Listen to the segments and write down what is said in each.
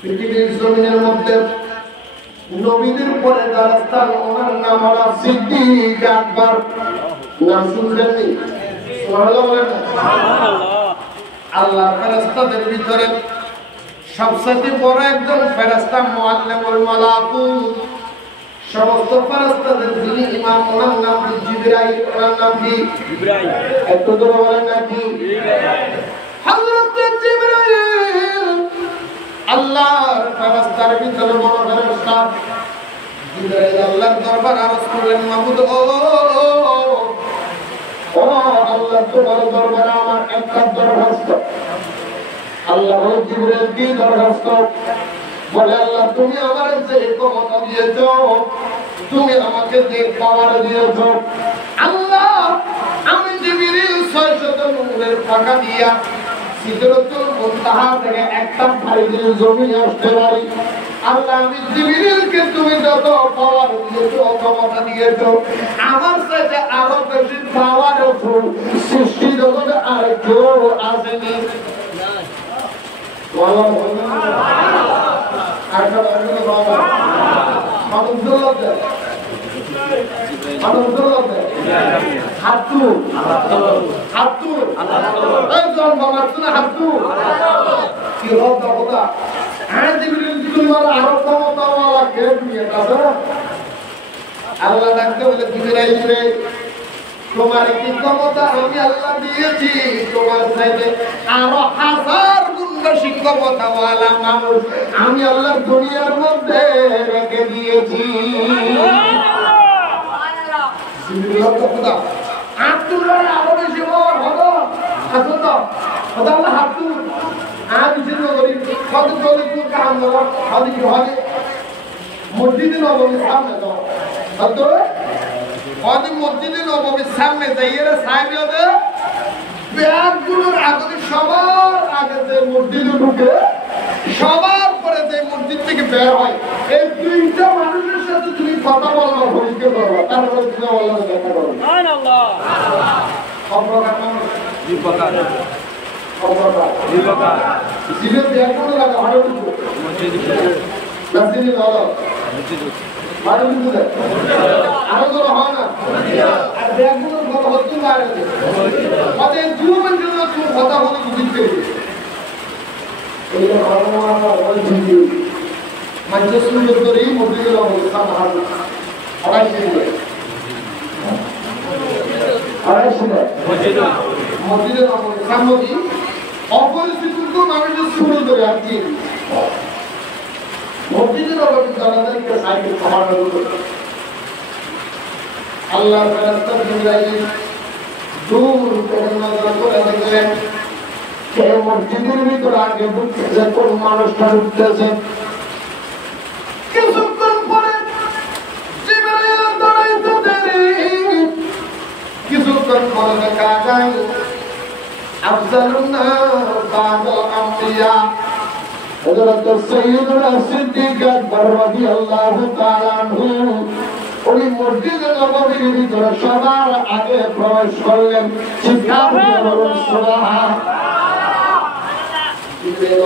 পৃথিবীর জমিনের মধ্যে নবীদের পরে যার স্থান ওনার নাম হলো সিদ্দিক আকবর। নাম শুনলেননি? আল্লাহর ফেরেশতাদের ভিতরে সবচেয়ে বড় একজন ফেরেশতা মুআল্লিমুল মালাকুত। সমস্ত ফেরেশতাদের যিনি ইমাম ওনার নাম জিবরাইল। ওনার নাম কি? জিবরাইল। একটু জোরে বলেন না কি? হযরত জিবরাইল আল্লাহর ফেরেশতার ভিতরে বড় ফেরেশতা। জিবরাইল আল্লাহর দরবারে আরজ করলেন, মাবুদ ও আল্লাহ, তোমার দরবারে আমার একটা দরখাস্ত। আল্লাহ বলে, জিবরাইল কি দরখাস্ত? বলে, আল্লাহ তুমি আমার যে ক্ষমতা দিয়েছ, তুমি আমাকে যে পাওয়ার দিয়েছ, আল্লাহ আমি জিবরাইল 600 নূরের পাখা দিয়া সিদরাতুল মুনতাহা থেকে একটা ফাইলের জমিনে আসতে পারি। আল্লাহ আমি জিবরাইলকে তুমি যত পাওয়ার দিয়েছো, ক্ষমতা দিয়েছো, আমার সাথে আরো বেশি পাওয়ার আছে। সৃষ্টি জগতে আর কেউ আসেনি। আল্লাহ ডাকতে বলে, জিবরাইল রে তোমার কি ক্ষমতা আমি আল্লাহ দিয়েছি, তোমার চাইতে আরো 1000 গুণ বেশি ক্ষমতাওয়ালা মানুষ আমি আল্লাহ দুনিয়ার মধ্যে রেখে দিয়েছি। আরো বেশি হবো মসজিদে নববীর সামনে মসজিদে নববীর সামনে যাইয়ে সাহেবীয়তে ব্যাগগুলোর আগে সবার আগে যে মসজিদে ঢুকে সবার পরে যে মসজিদ থেকে বের হয়, এই দুইটা মানুষের সাথে তুমি কথা বলবা, পরিষ্কার করবা, তারপরে তুমি আল্লাহর দেখা করবে। সুবহানাল্লাহ। সব প্রকার মানুষ দুই প্রকার, দুই প্রকার। জিলে ব্যাগগুলো লাগা হাড়ে ঢুকো মসজিদে, মসজিদে ভালো মসজিদে হাড়ে ঢুকো দেয় আরো তো হয় না। আর ব্যাগগুলোর কথা হচ্ছে না, মানে দুই মিনিটের জন্য তুমি কথা বলে বুঝতে পেরে অপরিচিত মানুষের শুরু করে আর কি মসজিদের আল্লাহ দূর করে নজর করে দেখলেন মসজিদের ভিতরে আগে ঢুকতেছে, কোন মানুষটা ঢুকতেছে। কিছুক্ষণ পরে কিছুক্ষণ পরে দেখা যায় আফজালুন বাদল আম্বিয়া হযরত সাইয়্যিদুনা সিদ্দিক আকবর রাদিয়াল্লাহু তাআলা আনহু উনি মসজিদে নববীর ভিতরে সবার আগে প্রবেশ করলেন। চিৎকার দিয়ে বলুন সুবহানাল্লাহ।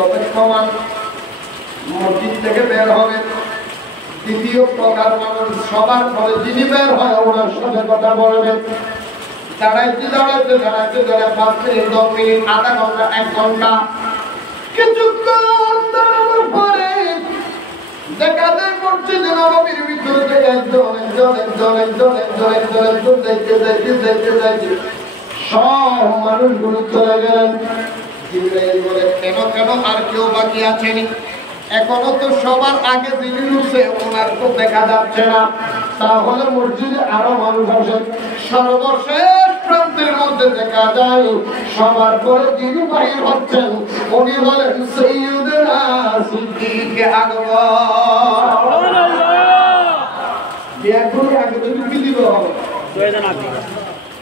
অপেক্ষমান মসজিদ থেকে বের হবে দ্বিতীয় প্রকার মানুষ, সবার পরে যিনি বের হয় ওনার সাথে কথা বলবে। দাঁড়াইতে দাঁড়াইতে দাঁড়াইতে দাঁড়ায় 5 মিনিট, 10 মিনিট, আধা ঘন্টা, 1 ঘন্টা, কিছুক্ষণ দাঁড়ানোর পরে দেখা যায় মসজিদে নববীর ভিতরে থেকে একজন সব মানুষগুলো চলে গেলেন। জিবরাইল বলে, কেন কেন আর কেউ বাকি আছেনি? এখনো তো সবার আগে যিনি ঢুকছে ওনার তো দেখা যাচ্ছে না। তাহলে মসজিদে আরো মানুষ আসে। সর্বশেষ প্রান্তের মধ্যে দেখা যায় সবার পরে যিনি বাহির হচ্ছেন উনি হলেন সাইয়্যিদুনা সিদ্দিক আকবর। ব্যাগগুলো আগে তো ঢুকি দিব হবে,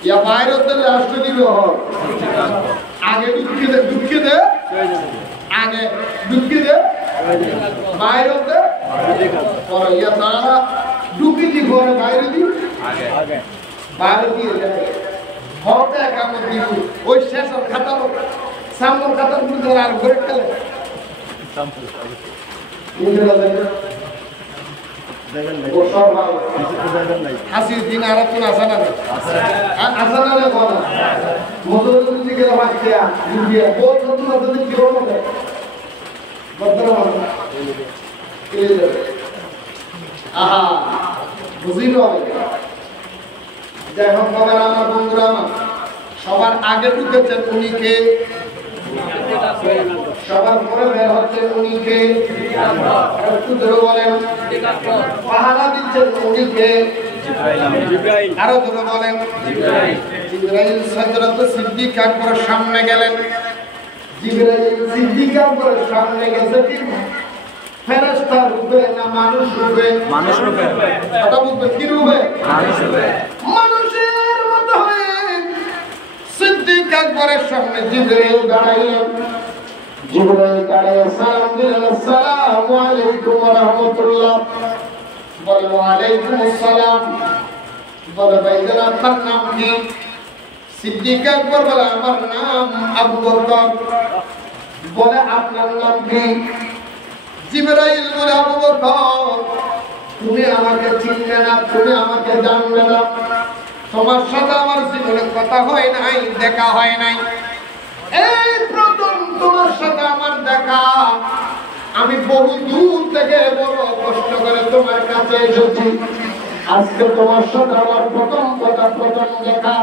ইয়া বাইরে হতে লাস্ট দিব হবে। আগে ঢুকিয়ে দে আগে ঢুকিয়ে দে বাইরে হতে পরে, ইয়া তারা ঢুকি দিব বাইরে দিব আগে বাইরে দিয়ে যায় হতে কাম দিব। ওই শেষ খাতা সামনের কাতার মধ্যে আর ঘুরে খেলে হাসির দিন আর একজন আসা না আসা না মজুরি দিকে বহুত নতুন নতুন কি হবে আহা বুঝিল যাই হোক বাবার আমার বন্ধুরা আমার সবার আগে ঢুকেছেন উনি কে সবার পরে বের হচ্ছেন উনি কে একটু ধরে বলেন পাহারা দিচ্ছেন উনি কে আরো ধরে বলেন জিবরাইল হযরত সিদ্দিক আকবরের সামনে গেলেন জিবরাইল সিদ্দিক আকবরের সামনে গেছে কি ফেরেশতা রূপে না মানুষ রূপে কথা বলতে কি রূপে মানুষের মতো হয়ে সিদ্দিক আকবরের সামনে জিবরাইল দাঁড়াইলেন জিবরাইল দাঁড়িয়ে সালাম দিলেন আসসালামু আলাইকুম ওয়া রাহমাতুল্লাহ বলে ওয়া আলাইকুম আসসালাম বলে ভাইজান আপনার নাম কি সিদ্দিক আকবর বলে আমার নাম আবু বকর বলে আপনার নাম কি জিবরাইল বলে আবু বকর তুমি আমাকে চিনলে না তুমি আমাকে জানলে না তোমার সাথে আমার জীবনে কথা হয় নাই দেখা হয় নাই এই প্রথম তোমার সাথে আমার দেখা আমি বহু দূর থেকে বড় কষ্ট করে তোমার কাছে এসেছি আজকে তোমার সাথে আমার প্রথম কথা প্রথম দেখা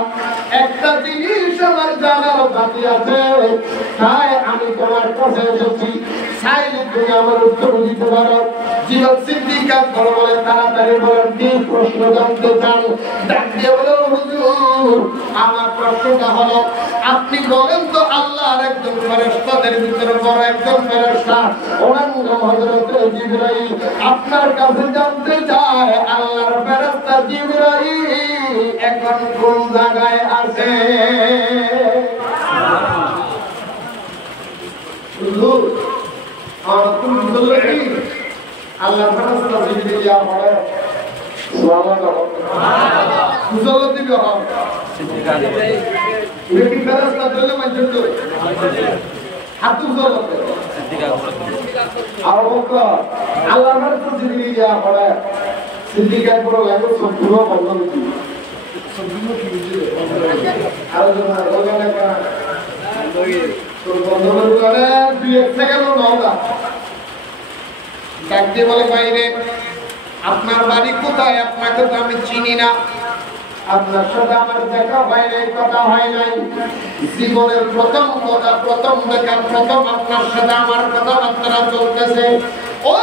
একটা জিনিস আমার জানার বাকি আছে তাই আমি তোমার কাছে এসেছি চাইলে তুমি আমার উত্তর দিতে পারো জীবন সিদ্দিক আকবর বলে তাড়াতাড়ি বলেন কি প্রশ্ন জানতে চান ডাক দিয়ে বলে হুজুর আমার প্রশ্নটা হলো আপনি বলেন তো আল্লাহর একজন ফেরেশতাদের ভিতরে বড় একজন ফেরেশতা ওনার নাম হযরত জিবরাইল আপনার কাছে জানতে চায় আল্লাহর ফেরেশতা জিবরাইল এখন কোন জায়গায় আছে হুজুর আর তুমি বললে কি আল্লাহর ফেরেশতা জিবরাইল ইয়া পড়ে সুবহানাল্লাহ সুবহানাল্লাহ দিবে হবে लेकिन फरिश्ता दिल में जुड़ हाथ उधर होते और वो अल्लाह ने तो जिंदगी दिया पड़ा जिंदगी का पूरा लागू सब पूरा बंद हो गया सब पूरा की और जो लोगों ने कहा तो बंद हो गया दो एक सेकंड ना होगा ডাকতে বলে বাইরে আপনার বাড়ি কোথায় আপনাকে তো আমি চিনি না আপনার সাথে আমার দেখা হয় নাই কথা হয় নাই জীবনের প্রথম কথা প্রথম দেখা প্রথম আপনার সাথে আমার কথাবার্তা চলতেছে ও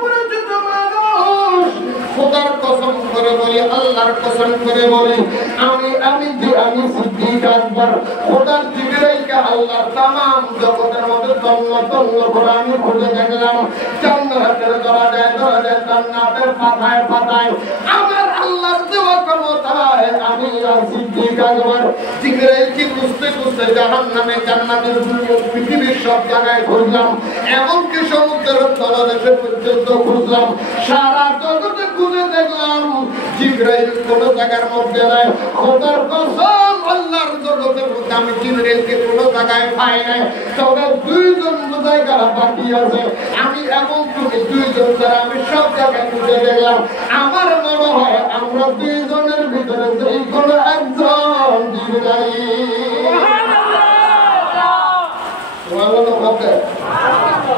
পরিচিত মানুষ খোদার কসম করে বলি আল্লাহর কসম করে বলি আমি সিদ্দিক আকবর খোদার জিবরাইলকে আল্লাহর तमाम জগতের মধ্যে তন্ন করে আমি খুঁজে দেখলাম জান্নাতের দরজায় জান্নাতের পাতায় আমার আল্লাহর দেওয়া ক্ষমতায় আমি সিদ্দিক আকবর জিবরাইলকে খুঁজতে জাহান্নামে জান্নাতের পৃথিবীর সব জায়গায় খুঁজলাম এমনকি সমুদ্রের তলদেশে পর্যন্ত খুঁজলাম সারা জগতে খুঁজে দেখলাম জিবরাইল কোন জায়গার মধ্যে নাই খোদার কসম আল্লাহর জগতের মধ্যে আমি জিবরাইলকে কোন জায়গায় পাই নাই তবে দুইজন জায়গা বাকি আছে আমি এমনকি দুইজন ছাড়া আমি সব জায়গায় খুঁজে দেখলাম আমার মনে হয় আমরা দুইজনের ভিতরে যেই কোনো একজন জিবরাইল সুবহানাল্লাহ বলতে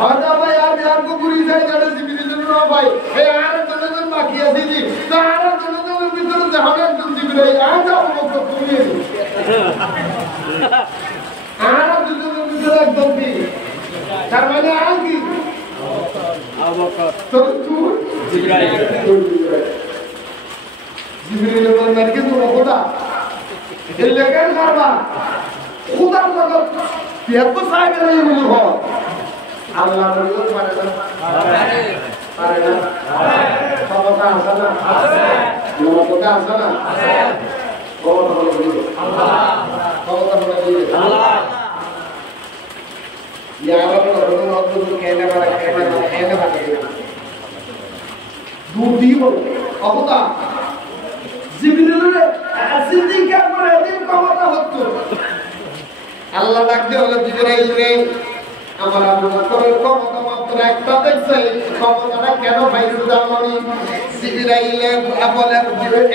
হয়তো ভাই আমি आपको पूरी जाए जाने से भी ना भाई ए आरा जन बाकी है जी तो आरा जन ভিতরে যাবে একজন জিবরাইল আ যাও বকর তুমি আরা দুজনের ভিতরে একজন কি তার মানে আর কি তো তুই জিবরাইল বলেন কি তুমি খোদা এই লেখেন করবা খোদার জগৎ এত সাহেবের এই বলি হ আল্লাহ বলে পারে না পারে না সবটা আছে না আছে নবটা আছে না আছে বড় বড় বলি আল্লাহ সবটা বলে দিই আল্লাহ ইয়া আল্লাহ বড় বড় কেনে বাড়া দূর দিব অবতা জিবরিলের সিদ্দিক আকবর এদিন ক্ষমতা হতো আল্লাহ ডাকতে হলো জিবরাইল রে, আমার আবু বকরের ক্ষমতা মাত্র একটা দেখছে, ক্ষমতাটা কেন পাইছে জানি? জিবরাইল বলে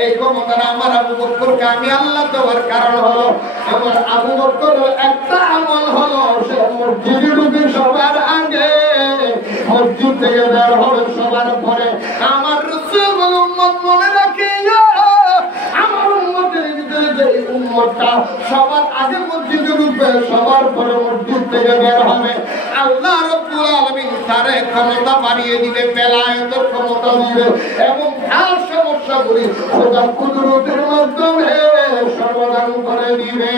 এই ক্ষমতাটা আমার আবু বকরকে আমি আল্লাহ দেওয়ার কারণ হলো আমার আবু বকরের একটা আমল হলো সে মসজিদে ঢুকে সবার আগে, মসজিদ থেকে বের হবে সবার পরে। আমার রাসূল উম্মত মনে রাখে, আমার উম্মতের ভিতরে যে উম্মতটা সবার আগে মসজিদে ঢুকবে, সবার পরে মসজিদ থেকে বের হবে, আল্লাহ রাব্বুল আলামিন তার ক্ষমতা বাড়িয়ে দিবে, বেলায়েতের ক্ষমতা দিবে এবং তার সমস্যাগুলি খোদার কুদরতের মাধ্যমে সমাধান করে দিবে।